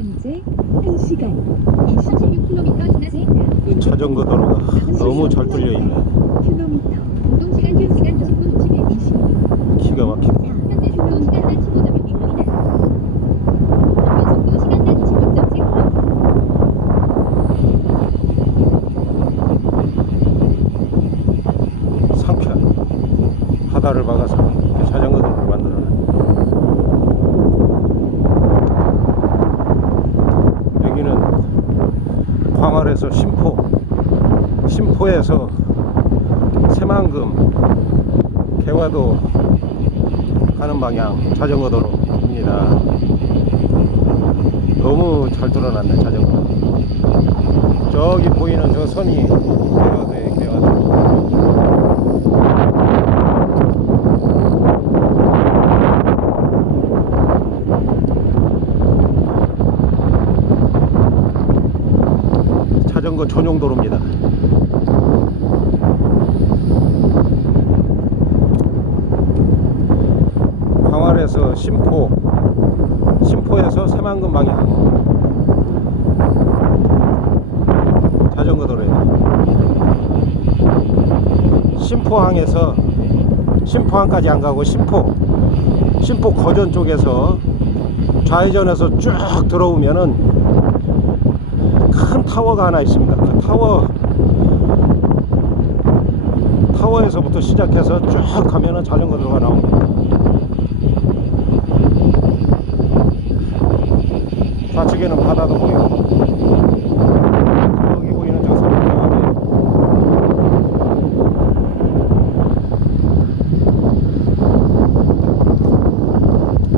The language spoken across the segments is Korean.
현재 1시간 26km 지났습니다. 자전거 도로가 너무 잘 뚫려 있네. 킬로미터 운동시간 1시간 10분 50일 20분. 기가 막히고. 현재 속도 시간 단 15.6km. 속도 시간 단 16.7km. 상쾌한 바다를 막아서 이렇게 자전거 도로를 만들어놨 광활에서 심포, 심포에서 새만금, 개화도 가는 방향 자전거 도로입니다. 너무 잘 뚫어놨네 자전거. 저기 보이는 저 선이 개화도에 개화도. 거 전용 도로입니다. 광활에서 심포, 심포에서 새만금 방향 자전거 도로예요. 심포항에서 심포항까지 안 가고 심포, 심포 거전 쪽에서 좌회전해서 쭉 들어오면은 큰 타워가 하나 있습니다. 그 타워 타워에서부터 시작해서 쭉 가면은 자전거 도로가 나옵니다. 좌측에는 바다도 보이고.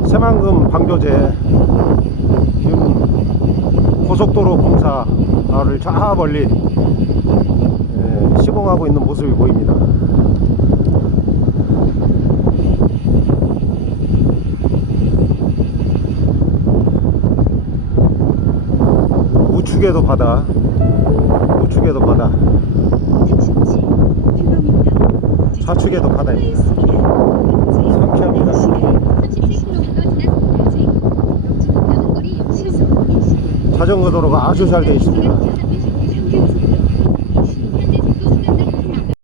새만금 방조제 지금 고속도로 공사를 저 멀리 예, 시공하고 있는 모습이 보입니다. 우측에도 바다, 우측에도 바다, 좌측에도 바다 있습니다. 상쾌합니다. 자전거 도로가 아주 잘 되어 있습니다.